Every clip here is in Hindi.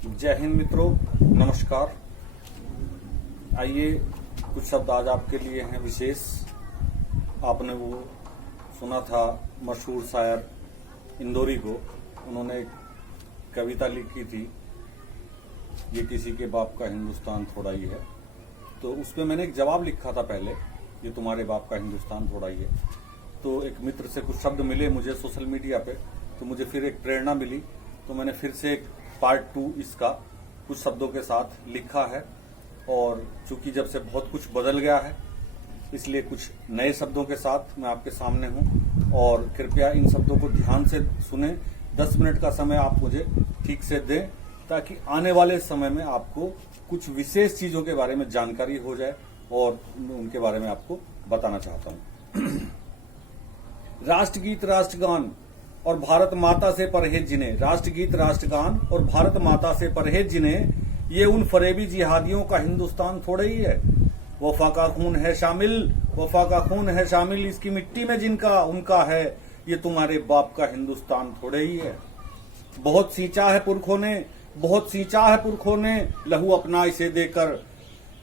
जय हिंद मित्रों, नमस्कार। आइए कुछ शब्द आज आपके लिए हैं विशेष। आपने वो सुना था मशहूर शायर इंदौरी को, उन्होंने एक कविता लिखी थी, ये किसी के बाप का हिंदुस्तान थोड़ा ही है। तो उसमें मैंने एक जवाब लिखा था पहले, ये तुम्हारे बाप का हिंदुस्तान थोड़ा ही है। तो एक मित्र से कुछ शब्द मिले मुझे सोशल मीडिया पे, तो मुझे फिर एक प्रेरणा मिली, तो मैंने फिर से एक पार्ट 2 इसका कुछ शब्दों के साथ लिखा है। और चूंकि जब से बहुत कुछ बदल गया है, इसलिए कुछ नए शब्दों के साथ मैं आपके सामने हूं। और कृपया इन शब्दों को ध्यान से सुने। 10 मिनट का समय आप मुझे ठीक से दें, ताकि आने वाले समय में आपको कुछ विशेष चीजों के बारे में जानकारी हो जाए और उनके बारे में आपको बताना चाहता हूं। राष्ट्रगीत राष्ट्रगान और भारत माता से परहेज जिन्हें, राष्ट्रगीत राष्ट्रगान और भारत माता से परहेज जिन्हें, ये उन फरेबी जिहादियों का हिंदुस्तान थोड़ा ही है। वफा का खून है शामिल, वफा का खून है शामिल इसकी मिट्टी में जिनका उनका है, ये तुम्हारे बाप का हिंदुस्तान थोड़े ही है। बहुत सींचा है पुरखों ने, बहुत सींचा है पुरखों ने लहू अपना इसे देकर,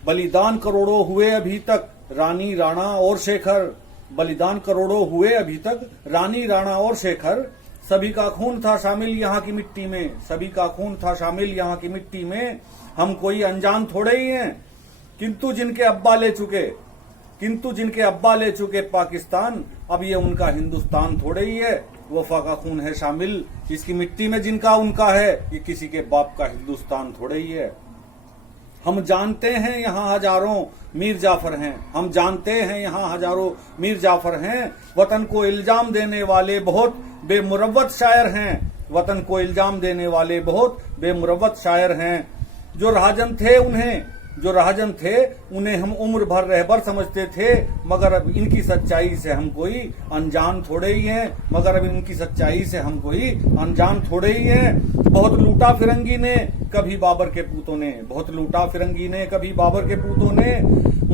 बलिदान करोड़ों हुए अभी तक रानी राणा और शेखर, बलिदान करोड़ों हुए अभी तक रानी राणा और शेखर, सभी का खून था शामिल यहाँ की मिट्टी में, सभी का खून था शामिल यहाँ की मिट्टी में। हम कोई अनजान थोड़े ही हैं, किंतु जिनके अब्बा ले चुके पाकिस्तान, अब ये उनका हिंदुस्तान थोड़े ही है। वफा का खून है शामिल इसकी मिट्टी में जिनका उनका है, ये किसी के बाप का हिंदुस्तान थोड़े ही है। हम जानते हैं यहाँ हजारों मीर जाफर हैं, हम जानते हैं यहाँ हजारों मीर जाफर हैं, वतन को इल्जाम देने वाले बहुत बेमुरव्वत शायर हैं, वतन को इल्जाम देने वाले बहुत बेमुरव्वत शायर हैं। जो राजन थे उन्हें हम उम्र भर रहबर समझते थे, मगर अब इनकी सच्चाई से हम कोई अनजान थोड़े ही हैं, मगर अब इनकी सच्चाई से हम कोई अनजान थोड़े ही हैं। बहुत लूटा फिरंगी ने कभी बाबर के पूतों ने, बहुत लूटा फिरंगी ने कभी बाबर के पूतों ने,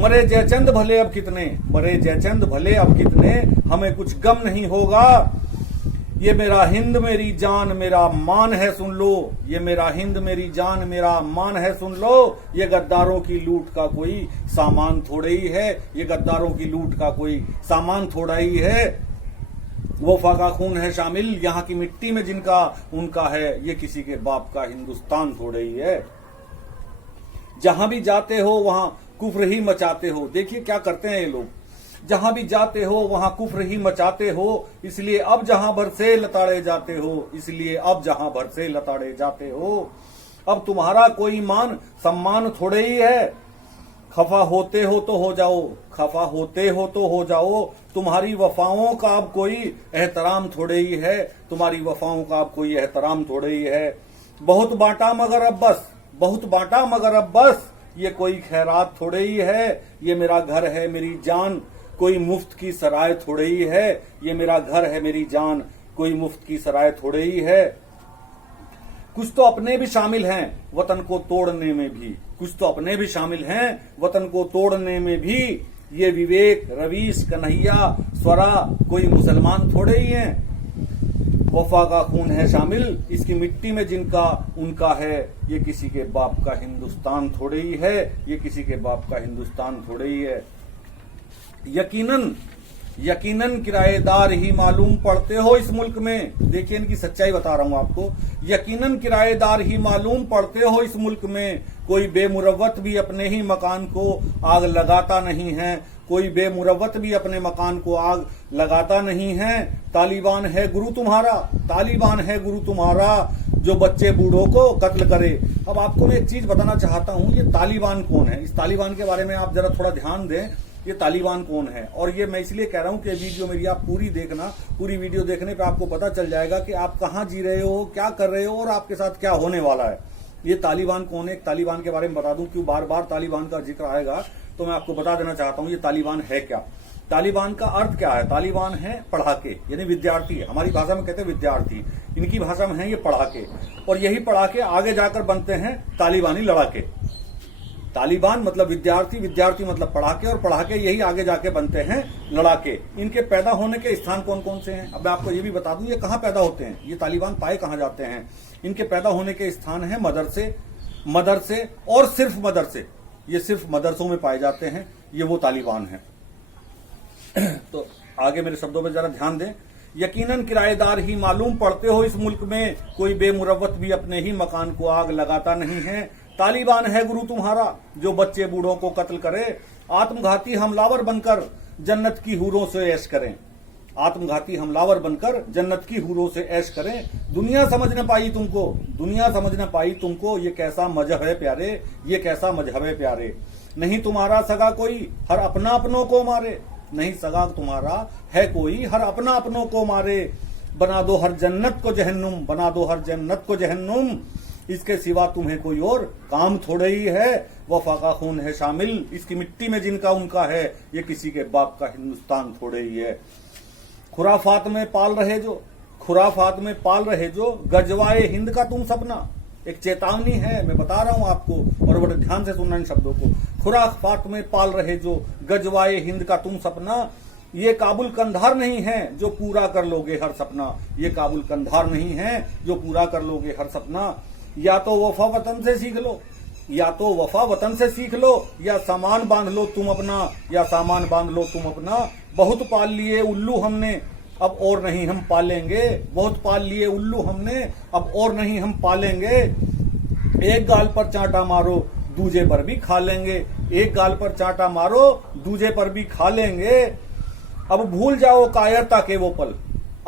मरे जयचंद भले अब कितने, मरे जयचंद भले अब कितने, हमें कुछ गम नहीं होगा। ये मेरा हिंद मेरी जान मेरा मान है सुन लो, ये मेरा हिंद मेरी जान मेरा मान है सुन लो, ये गद्दारों की लूट का कोई सामान थोड़ा ही है, ये गद्दारों की लूट का कोई सामान थोड़ा ही है। वफा का खून है शामिल यहाँ की मिट्टी में जिनका उनका है, ये किसी के बाप का हिंदुस्तान थोड़ा ही है। जहां भी जाते हो वहां कुफ्र ही मचाते हो। देखिए क्या करते हैं ये लोग, जहां भी जाते हो वहां कुफ्र ही मचाते हो, इसलिए अब जहां भर से लताड़े जाते हो, इसलिए अब जहां भर से लताड़े जाते हो। अब तुम्हारा कोई मान सम्मान थोड़े ही है, खफा होते हो तो हो जाओ, खफा होते हो तो हो जाओ, तुम्हारी वफाओं का अब कोई एहतराम थोड़े ही है, तुम्हारी वफाओं का अब कोई एहतराम थोड़े ही है। बहुत बांटा मगर अब बस, बहुत बांटा मगर अब बस, ये कोई खैरात थोड़े ही है, ये मेरा घर है मेरी जान कोई मुफ्त की सराय थोड़े ही है, ये मेरा घर है मेरी जान कोई मुफ्त की सराय थोड़े ही है। कुछ तो अपने भी शामिल हैं वतन को तोड़ने में भी, कुछ तो अपने भी शामिल हैं वतन को तोड़ने में भी, ये विवेक रवीश कन्हैया स्वरा कोई मुसलमान थोड़े ही हैं। वफा का खून है शामिल इसकी मिट्टी में जिनका उनका है, ये किसी के बाप का हिंदुस्तान थोड़े ही है, ये किसी के बाप का हिंदुस्तान थोड़े ही है। यकीनन किराएदार ही मालूम पड़ते हो इस मुल्क में। देखिए इनकी सच्चाई बता रहा हूं आपको, यकीनन किराएदार ही मालूम पड़ते हो इस मुल्क में, कोई बेमुरव्वत भी अपने ही मकान को आग लगाता नहीं है, कोई बेमुरव्वत भी अपने मकान को आग लगाता नहीं है। तालिबान है गुरु तुम्हारा, तालिबान है गुरु तुम्हारा, जो बच्चे बूढ़ों को कत्ल करे। अब आपको मैं एक चीज बताना चाहता हूं, ये तालिबान कौन है, इस तालिबान के बारे में आप जरा थोड़ा ध्यान दें, ये तालिबान कौन है। और ये मैं इसलिए कह रहा हूं कि वीडियो मेरी आप पूरी देखना, पूरी वीडियो देखने पे आपको पता चल जाएगा कि आप कहां जी रहे हो, क्या कर रहे हो और आपके साथ क्या होने वाला है। ये तालिबान कौन है, तालिबान के बारे में बता दूं, क्यों बार बार तालिबान का जिक्र आएगा, तो मैं आपको बता देना चाहता हूं ये तालिबान है क्या। तालिबान का अर्थ क्या है, तालिबान है पढ़ाके, यानी विद्यार्थी, हमारी भाषा में कहते हैं विद्यार्थी, इनकी भाषा में है ये पढ़ाके, और यही पढ़ाके आगे जाकर बनते हैं तालिबानी लड़ाके। तालिबान मतलब विद्यार्थी, विद्यार्थी मतलब पढ़ाके, और पढ़ाके यही आगे जाके बनते हैं लड़ाके। इनके पैदा होने के स्थान कौन कौन से हैं? अब मैं आपको ये भी बता दूं ये कहाँ पैदा होते हैं, ये तालिबान पाए कहाँ जाते हैं। इनके पैदा होने के स्थान है मदरसे, मदरसे और सिर्फ मदरसे, ये सिर्फ मदरसों में पाए जाते हैं, ये वो तालिबान है। तो आगे मेरे शब्दों पर जरा ध्यान दें। यकीनन किराएदार ही मालूम पड़ते हो इस मुल्क में, कोई बेमुरव्वत भी अपने ही मकान को आग लगाता नहीं है। तालिबान है गुरु तुम्हारा जो बच्चे बूढ़ों को कत्ल करे, आत्मघाती हमलावर बनकर जन्नत की हूरों से ऐश करें। आत्मघाती हमलावर बनकर जन्नत की हूरों से ऐश करें। दुनिया समझ न पाई तुमको, दुनिया समझ न पाई तुमको, ये कैसा मजहब है प्यारे, ये कैसा मजहब है प्यारे। नहीं तुम्हारा सगा कोई हर अपना अपनों को मारे, नहीं सगा तुम्हारा है कोई हर अपना अपनों को मारे। बना दो हर जन्नत को जहन्नुम, बना दो हर जन्नत को जहन्नुम, इसके सिवा तुम्हें कोई और काम थोड़े ही है। वफा का खून है शामिल इसकी मिट्टी में जिनका उनका है, ये किसी के बाप का हिंदुस्तान थोड़े ही है। खुराफात में पाल रहे जो, खुराफात में पाल रहे जो, गजवाए हिंद का तुम सपना। एक चेतावनी है, मैं बता रहा हूं आपको, और बड़े ध्यान से सुनना इन शब्दों को। खुराफात में पाल रहे जो, गजवाए हिंद का तुम सपना। ये काबुल कंधार नहीं है जो पूरा कर लोगे हर सपना, ये काबुल कंधार नहीं है जो पूरा कर लोगे हर सपना। या तो वफा वतन से सीख लो, या तो वफा वतन से सीख लो, या सामान बांध लो तुम अपना, या सामान बांध लो तुम अपना। बहुत पाल लिए उल्लू हमने अब और नहीं हम पालेंगे, बहुत पाल लिए उल्लू हमने अब और नहीं हम पालेंगे। एक गाल पर चांटा मारो दूजे पर भी खा लेंगे, एक गाल पर चांटा मारो दूजे पर भी खा लेंगे। अब भूल जाओ कायरता के वो पल,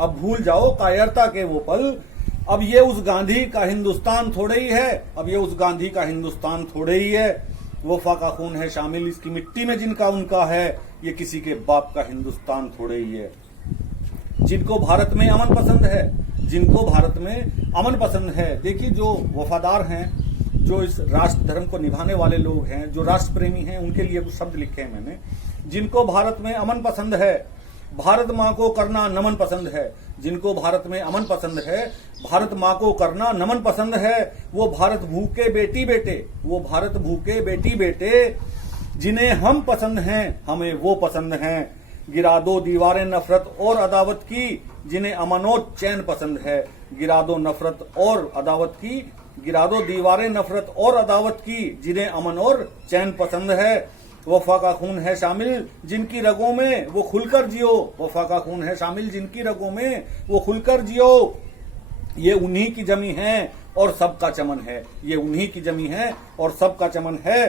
अब भूल जाओ कायरता के वो पल। अब ये उस गांधी का हिंदुस्तान थोड़े ही है, अब ये उस गांधी का हिंदुस्तान थोड़े ही है। वफा का खून है शामिल इसकी मिट्टी में जिनका उनका है, ये किसी के बाप का हिंदुस्तान थोड़े ही है। जिनको भारत में अमन पसंद है, जिनको भारत में अमन पसंद है, देखिए जो वफादार हैं, जो इस राष्ट्र धर्म को निभाने वाले लोग हैं, जो राष्ट्र प्रेमी हैं, उनके लिए कुछ शब्द लिखे हैं मैंने। जिनको भारत में अमन पसंद है, भारत माँ को करना नमन पसंद है। जिनको भारत में अमन पसंद है, भारत माँ को करना नमन पसंद है, वो भारत भूखे बेटी बेटे, वो भारत भूखे बेटी बेटे। जिन्हें हम पसंद हैं हमें वो पसंद हैं, गिरा दो दीवारें नफरत और अदावत की। जिन्हें अमन और चैन पसंद है, गिरा दो नफरत और अदावत की, गिरा दो दीवारें नफरत और अदावत की। जिन्हें अमन और चैन पसंद है, वफा का खून है शामिल जिनकी रगों में वो खुलकर जियो, वफा का खून है शामिल जिनकी रगों में वो खुलकर जियो। ये उन्हीं की जमी है और सबका चमन है, ये उन्हीं की जमी है और सबका चमन है।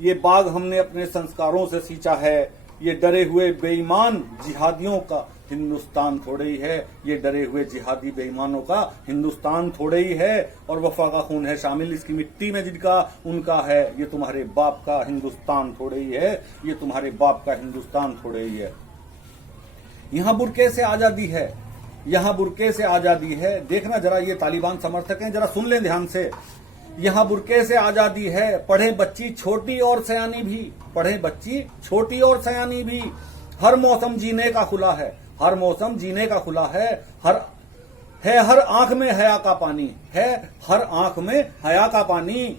ये बाग हमने अपने संस्कारों से सींचा है, ये डरे हुए बेईमान जिहादियों का हिंदुस्तान थोड़े ही है, ये डरे हुए जिहादी बेईमानों का हिंदुस्तान थोड़े ही है। और वफा का खून है शामिल इसकी मिट्टी में जिनका उनका है, ये तुम्हारे बाप का हिंदुस्तान थोड़े ही है, ये तुम्हारे बाप का हिंदुस्तान थोड़े ही है। यहाँ बुरके से आजादी है, यहाँ बुरके से आजादी है। देखना जरा, ये तालिबान समर्थक हैं, जरा सुन लें ध्यान से। यहाँ बुरके से आजादी है, पढ़े बच्ची छोटी और सयानी भी, पढ़े बच्ची छोटी और सयानी भी। हर मौसम जीने का खुला है, हर मौसम जीने का खुला है। हर आंख में हया का पानी है, हर आंख में हया का पानी।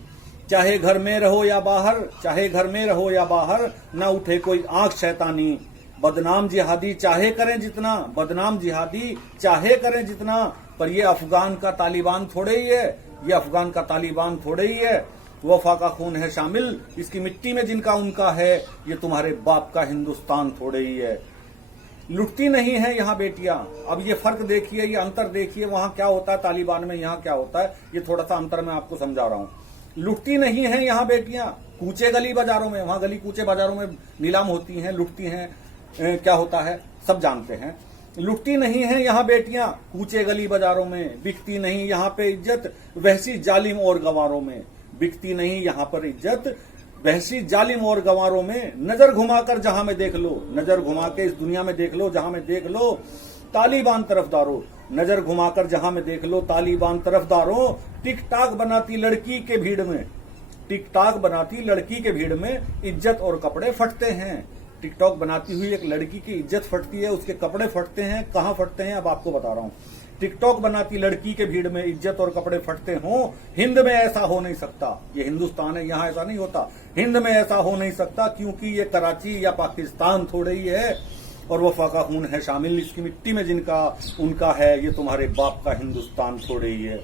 चाहे घर में रहो या बाहर, चाहे घर में रहो या बाहर, न उठे कोई आंख शैतानी। बदनाम जिहादी चाहे करें जितना, बदनाम जिहादी चाहे करें जितना, पर ये अफगान का तालिबान थोड़े ही है, ये अफगान का तालिबान थोड़े ही है। वफा का खून है शामिल इसकी मिट्टी में जिनका उनका है, ये तुम्हारे बाप का हिंदुस्तान थोड़े ही है। लुटती नहीं है यहाँ बेटियां। अब ये फर्क देखिए, ये अंतर देखिए, वहां क्या होता है तालिबान में, यहाँ क्या होता है, ये थोड़ा सा अंतर मैं आपको समझा रहा हूँ। लुटती नहीं है यहाँ बेटियां, कूचे गली बाजारों में, वहां गली कूचे बाजारों में नीलाम होती हैं, लुटती हैं, क्या होता है सब जानते हैं। लुटती नहीं है यहाँ बेटियां कूचे गली बाजारों में, बिकती नहीं यहाँ पे इज्जत वहसी जालिम और गवारों में, बिकती नहीं यहाँ पर इज्जत वहसी जालिम और गवारों में। नजर घुमाकर जहां में देख लो, नजर घुमा के इस दुनिया में देख लो, जहां में देख लो तालिबान तरफदारों, नजर घुमाकर जहां में देख लो तालिबान तरफदारों। टिक टाक बनाती लड़की के भीड़ में, टिक टाक बनाती लड़की के भीड़ में इज्जत और कपड़े फटते हैं। टिकटॉक बनाती हुई एक लड़की की इज्जत फटती है, उसके कपड़े फटते हैं। कहां फटते हैं अब आपको बता रहा हूं। टिकटॉक बनाती लड़की के भीड़ में इज्जत और कपड़े फटते हों, हिंद में ऐसा हो नहीं सकता। ये हिंदुस्तान है, यहां ऐसा नहीं होता। हिंद में ऐसा हो नहीं सकता क्योंकि ये कराची या पाकिस्तान थोड़े ही है, और वफा का खून है शामिल इसकी मिट्टी में जिनका उनका है, ये तुम्हारे बाप का हिंदुस्तान थोड़े ही है।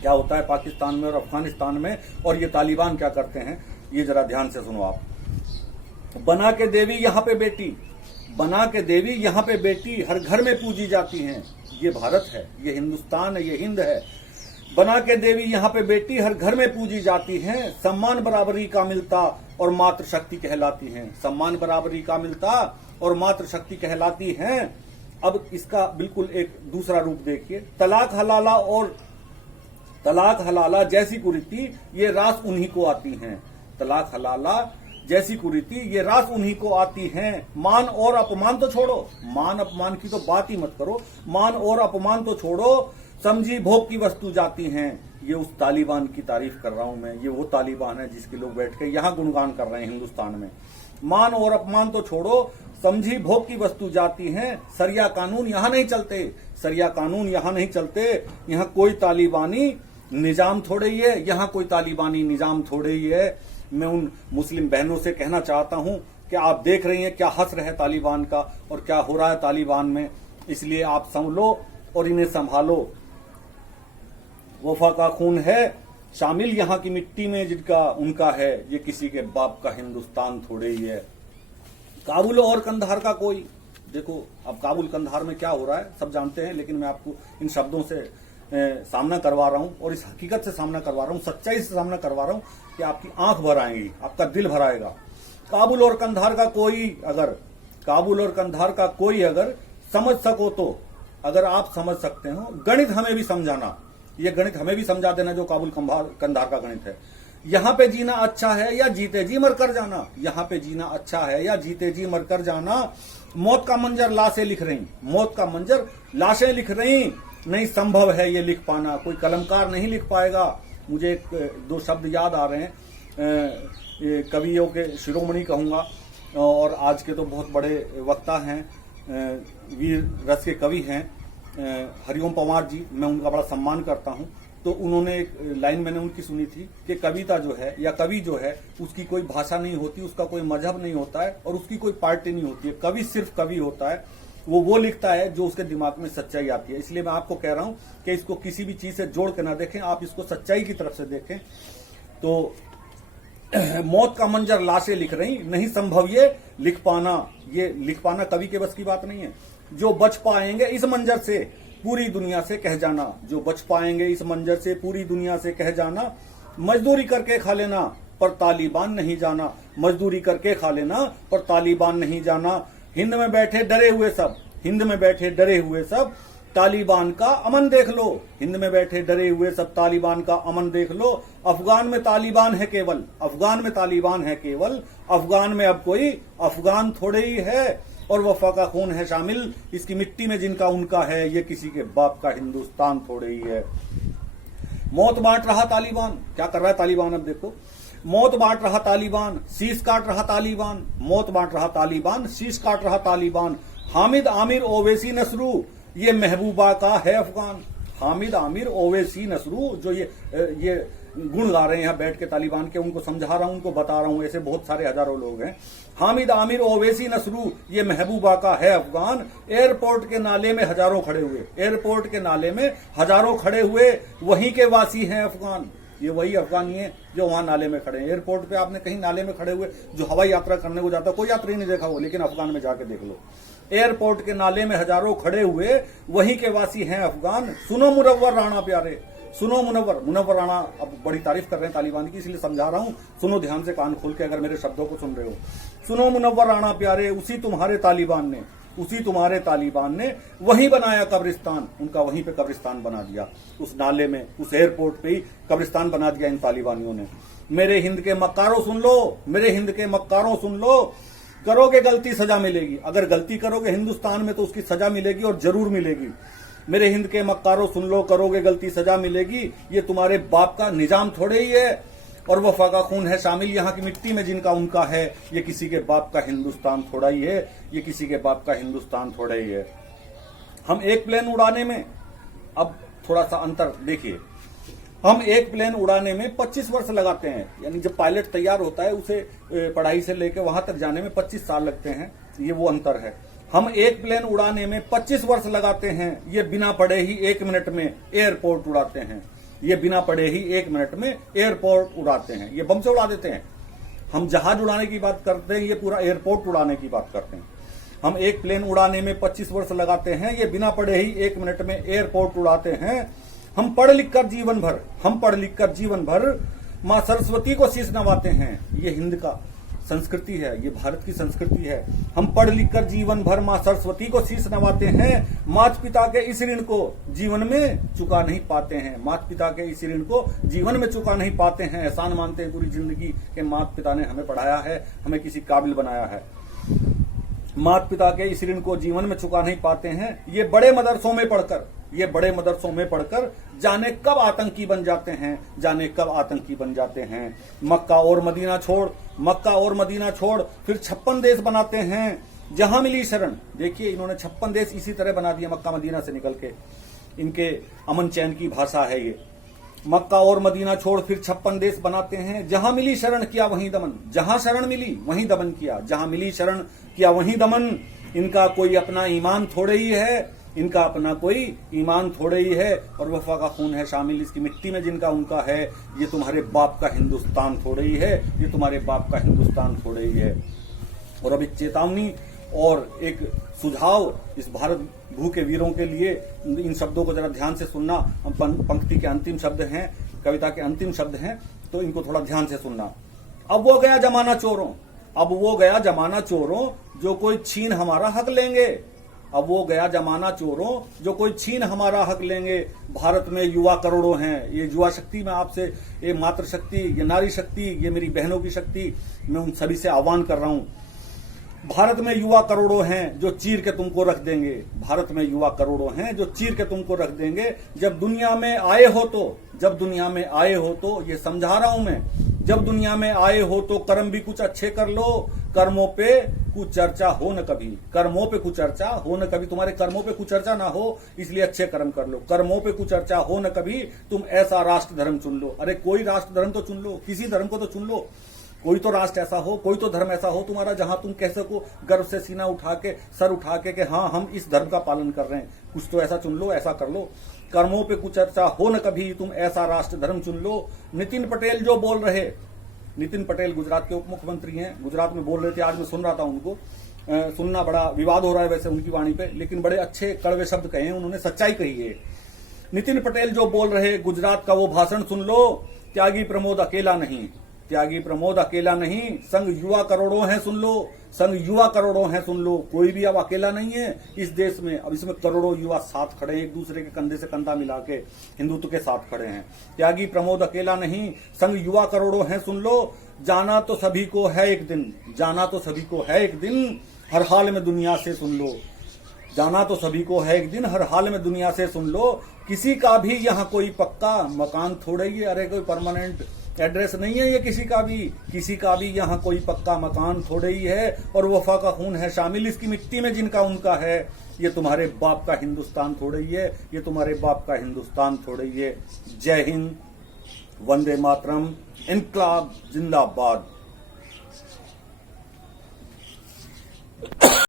क्या होता है पाकिस्तान में और अफगानिस्तान में, और ये तालिबान क्या करते हैं, ये जरा ध्यान से सुनो आप। बना के देवी यहाँ पे बेटी, बना के देवी यहाँ पे बेटी हर घर में पूजी जाती हैं। ये भारत है, ये हिंदुस्तान है, ये हिंद है। बना के देवी यहाँ पे बेटी हर घर में पूजी जाती हैं, सम्मान बराबरी का मिलता और मातृ शक्ति कहलाती हैं। सम्मान बराबरी का मिलता और मातृ शक्ति कहलाती हैं। अब इसका बिल्कुल एक दूसरा रूप देखिए। तलाक हलाला और तलाक हलाला जैसी कुरीति ये रास उन्हीं को आती हैं। तलाक हलाला जैसी कुरीति ये रास उन्हीं को आती हैं। मान और अपमान तो छोड़ो, मान अपमान की तो बात ही मत करो, मान और अपमान तो छोड़ो, समझी भोग की वस्तु जाती हैं। ये उस तालिबान की तारीफ कर रहा हूं मैं, ये वो तालिबान है जिसके लोग बैठ के यहां गुणगान कर रहे हैं हिंदुस्तान में। मान और अपमान तो छोड़ो, समझी भोग की वस्तु जाती हैं। सरिया कानून यहां नहीं चलते, सरिया कानून यहां नहीं चलते। यहां कोई तालिबानी निजाम थोड़े ही है, यहां कोई तालिबानी निजाम थोड़े ही है। मैं उन मुस्लिम बहनों से कहना चाहता हूं कि आप देख रही हैं क्या हसर है तालिबान का और क्या हो रहा है तालिबान में, इसलिए आप संभलो और इन्हें संभालो। वफा का खून है शामिल यहाँ की मिट्टी में जिनका उनका है, ये किसी के बाप का हिंदुस्तान थोड़े ही है। काबुल और कंधार का कोई, देखो अब काबुल कंधार में क्या हो रहा है सब जानते हैं, लेकिन मैं आपको इन शब्दों से सामना करवा रहा हूं और इस हकीकत से सामना करवा रहा हूं, सच्चाई से सामना करवा रहा हूं कि आपकी आंख भर आएगी, आपका दिल भर आएगा। काबुल और कंधार का कोई अगर, काबुल और कंधार का कोई अगर समझ सको तो, अगर आप समझ सकते हो, गणित हमें भी समझाना, ये गणित हमें भी समझा देना जो काबुल कंधार का गणित है। यहां पे जीना अच्छा है या जीते जी मर कर जाना, यहां पे जीना अच्छा है या जीते जी मर कर जाना। मौत का मंजर लाशें लिख रही, मौत का मंजर लाशें लिख रही, नहीं संभव है ये लिख पाना, कोई कलमकार नहीं लिख पाएगा। मुझे एक दो शब्द याद आ रहे हैं, कवियों के शिरोमणि कहूंगा और आज के तो बहुत बड़े वक्ता हैं, वीर रस के कवि हैं, हरिओम पंवार जी, मैं उनका बड़ा सम्मान करता हूं। तो उन्होंने एक लाइन मैंने उनकी सुनी थी कि कविता जो है या कवि जो है उसकी कोई भाषा नहीं होती, उसका कोई मजहब नहीं होता है और उसकी कोई पार्टी नहीं होती है। कवि सिर्फ कवि होता है, वो लिखता है जो उसके दिमाग में सच्चाई आती है। इसलिए मैं आपको कह रहा हूं कि इसको किसी भी चीज से जोड़ के ना देखें, आप इसको सच्चाई की तरफ से देखें। तो मौत का मंजर लाशें लिख रही, नहीं संभव ये लिख पाना कवि के बस की बात नहीं है। जो बच पाएंगे इस मंजर से पूरी दुनिया से कह जाना, जो बच पाएंगे इस मंजर से पूरी दुनिया से कह जाना। मजदूरी करके खा लेना पर तालिबान नहीं जाना, मजदूरी करके खा लेना पर तालिबान नहीं जाना। हिंद में बैठे डरे हुए सब, हिंद में बैठे डरे हुए सब तालिबान का अमन देख लो, हिंद में बैठे डरे हुए सब तालिबान का अमन देख लो। अफगान में तालिबान है केवल, अफगान में तालिबान है केवल, अफगान में अब कोई अफगान थोड़े ही है। और वफा का खून है शामिल इसकी मिट्टी में जिनका उनका है, ये किसी के बाप का हिंदुस्तान थोड़े ही है। मौत बांट रहा तालिबान, क्या कर रहा है तालिबान अब देखो। मौत बांट रहा तालिबान, शीश काट रहा तालिबान, मौत बांट रहा तालिबान, शीश काट रहा तालिबान। हामिद आमिर ओवैसी नसरू ये महबूबा का है अफगान। हामिद आमिर ओवैसी नसरू जो ये गुण गा रहे हैं यहाँ बैठ के तालिबान के, उनको समझा रहा हूं, उनको बता रहा हूं, ऐसे बहुत सारे हजारों लोग हैं। हामिद आमिर ओवैसी नसरू ये महबूबा का है अफगान। एयरपोर्ट के नाले में हजारों खड़े हुए, एयरपोर्ट के नाले में हजारों खड़े हुए, वहीं के वासी हैं अफगान। ये वही अफगानी है जो वहां नाले में खड़े हैं। एयरपोर्ट पे आपने कहीं नाले में खड़े हुए जो हवाई यात्रा करने को जाता, कोई यात्री नहीं देखा हो, लेकिन अफगान में जाके देख लो। एयरपोर्ट के नाले में हजारों खड़े हुए, वहीं के वासी हैं अफगान। सुनो मुनव्वर राणा प्यारे, सुनो मुनव्वर राणा अब बड़ी तारीफ कर रहे हैं तालिबान की, इसलिए समझा रहा हूं, सुनो ध्यान से कान खोल के अगर मेरे शब्दों को सुन रहे हो। सुनो मुनव्वर राणा प्यारे, उसी तुम्हारे तालिबान ने वहीं बनाया कब्रिस्तान, उनका वहीं पे कब्रिस्तान बना दिया, उस नाले में, उस एयरपोर्ट पे ही कब्रिस्तान बना दिया इन तालिबानियों ने। मेरे हिंद के मक्कारों सुन लो, मेरे हिंद के मक्कारों सुन लो, करोगे गलती सजा मिलेगी। अगर गलती करोगे हिंदुस्तान में तो उसकी सजा मिलेगी और जरूर मिलेगी। मेरे हिंद के मक्कारों सुन लो, करोगे गलती सजा मिलेगी। ये तुम्हारे बाप का निजाम थोड़े ही है। और वफा का खून है शामिल यहाँ की मिट्टी में जिनका उनका है, ये किसी के बाप का हिंदुस्तान थोड़ा ही है, ये किसी के बाप का हिंदुस्तान थोड़ा ही है। हम एक प्लेन उड़ाने में अब थोड़ा सा अंतर देखिए, हम एक प्लेन उड़ाने में 25 वर्ष लगाते हैं, यानी जब पायलट तैयार होता है उसे पढ़ाई से लेकर वहां तक जाने में 25 साल लगते हैं, ये वो अंतर है। हम एक प्लेन उड़ाने में 25 वर्ष लगाते हैं, ये बिना पढ़े ही 1 मिनट में एयरपोर्ट उड़ाते हैं, ये बिना पढ़े ही 1 मिनट में एयरपोर्ट उड़ाते हैं, ये बम से उड़ा देते हैं। हम जहाज उड़ाने की बात करते हैं, ये पूरा एयरपोर्ट उड़ाने की बात करते हैं। हम एक प्लेन उड़ाने में 25 वर्ष लगाते हैं, ये बिना पढ़े ही 1 मिनट में एयरपोर्ट उड़ाते हैं। हम पढ़ लिख कर जीवन भर माँ सरस्वती को शीश नवाते हैं, ये हिंद का संस्कृति है, ये भारत की संस्कृति है। हम पढ़ लिख कर जीवन भर माँ सरस्वती को शीश नवाते हैं, माता पिता के इस ऋण को जीवन में चुका नहीं पाते हैं, माता पिता के इस ऋण को जीवन में चुका नहीं पाते हैं। एहसान मानते हैं पूरी जिंदगी के माता पिता ने हमें पढ़ाया है, हमें किसी काबिल बनाया है। माता पिता के इस ऋण को जीवन में चुका नहीं पाते हैं। ये बड़े मदरसों में पढ़कर जाने कब आतंकी बन जाते हैं, मक्का और मदीना छोड़ फिर 56 देश बनाते हैं जहां मिली शरण। देखिए इन्होंने 56 देश इसी तरह बना दिया मक्का मदीना से निकल के, इनके अमन चैन की भाषा है ये। मक्का और मदीना छोड़ फिर 56 देश बनाते हैं, जहां मिली शरण किया वहीं दमन, जहां शरण मिली वहीं दमन किया, जहां मिली शरण किया वहीं दमन। इनका कोई अपना ईमान थोड़े ही है, और वफा का खून है शामिल इसकी मिट्टी में जिनका उनका है। ये तुम्हारे बाप का हिंदुस्तान थोड़े ही है, और अब एक चेतावनी और एक सुझाव इस भारत भू के वीरों के लिए, इन शब्दों को जरा ध्यान से सुनना। पंक्ति के अंतिम शब्द हैं, कविता के अंतिम शब्द हैं, तो इनको थोड़ा ध्यान से सुनना। अब वो गया जमाना चोरों जो कोई छीन हमारा हक लेंगे। भारत में युवा करोड़ों हैं, ये युवा शक्ति में आपसे, ये मातृशक्ति, ये नारी शक्ति, ये मेरी बहनों की शक्ति, मैं उन सभी से आह्वान कर रहा हूं। भारत में युवा करोड़ों हैं जो चीर के तुमको रख देंगे। जब दुनिया में आए हो तो ये समझा रहा हूं मैं, जब दुनिया में आए हो तो कर्म भी कुछ अच्छे कर लो, कर्मों पे कुछ चर्चा हो न कभी, तुम्हारे कर्मों पे कुछ चर्चा ना हो, इसलिए अच्छे कर्म कर लो। कर्मों पे कुछ चर्चा हो न कभी, तुम ऐसा राष्ट्र धर्म चुन लो। अरे कोई राष्ट्र धर्म तो चुन लो, किसी धर्म को तो चुन लो, कोई तो राष्ट्र ऐसा हो, कोई तो धर्म ऐसा हो तुम्हारा जहां तुम कह सको गर्व से सीना उठा के, सर उठा के कि हाँ हम इस धर्म का पालन कर रहे हैं। कुछ तो ऐसा चुन लो, ऐसा कर लो। कर्मों पे कुछ चर्चा हो न कभी, तुम ऐसा राष्ट्र धर्म चुन लो। नितिन पटेल गुजरात के उप मुख्यमंत्री हैं, गुजरात में बोल रहे थे, आज मैं सुन रहा था उनको, सुनना बड़ा विवाद हो रहा है वैसे उनकी वाणी पे, लेकिन बड़े अच्छे कड़वे शब्द कहे हैं उन्होंने, सच्चाई कही है। नितिन पटेल जो बोल रहे गुजरात का वो भाषण सुन लो। त्यागी प्रमोद अकेला नहीं, संग युवा करोड़ों हैं सुन लो। कोई भी अब अकेला नहीं है इस देश में, अब इसमें करोड़ों युवा साथ खड़े हैं, एक दूसरे के कंधे से कंधा मिला के हिंदुत्व के साथ खड़े हैं। त्यागी प्रमोद अकेला नहीं, संग युवा करोड़ों हैं सुन लो। जाना तो सभी को है एक दिन, हर हाल में दुनिया से सुन लो। किसी का भी यहाँ कोई पक्का मकान थोड़े ही है, अरे कोई परमानेंट एड्रेस नहीं है ये किसी का भी यहाँ कोई पक्का मकान थोड़े ही है, और वफा का खून है शामिल इसकी मिट्टी में जिनका उनका है। ये तुम्हारे बाप का हिंदुस्तान थोड़े ही है। जय हिंद, वंदे मातरम, इनकलाब जिंदाबाद।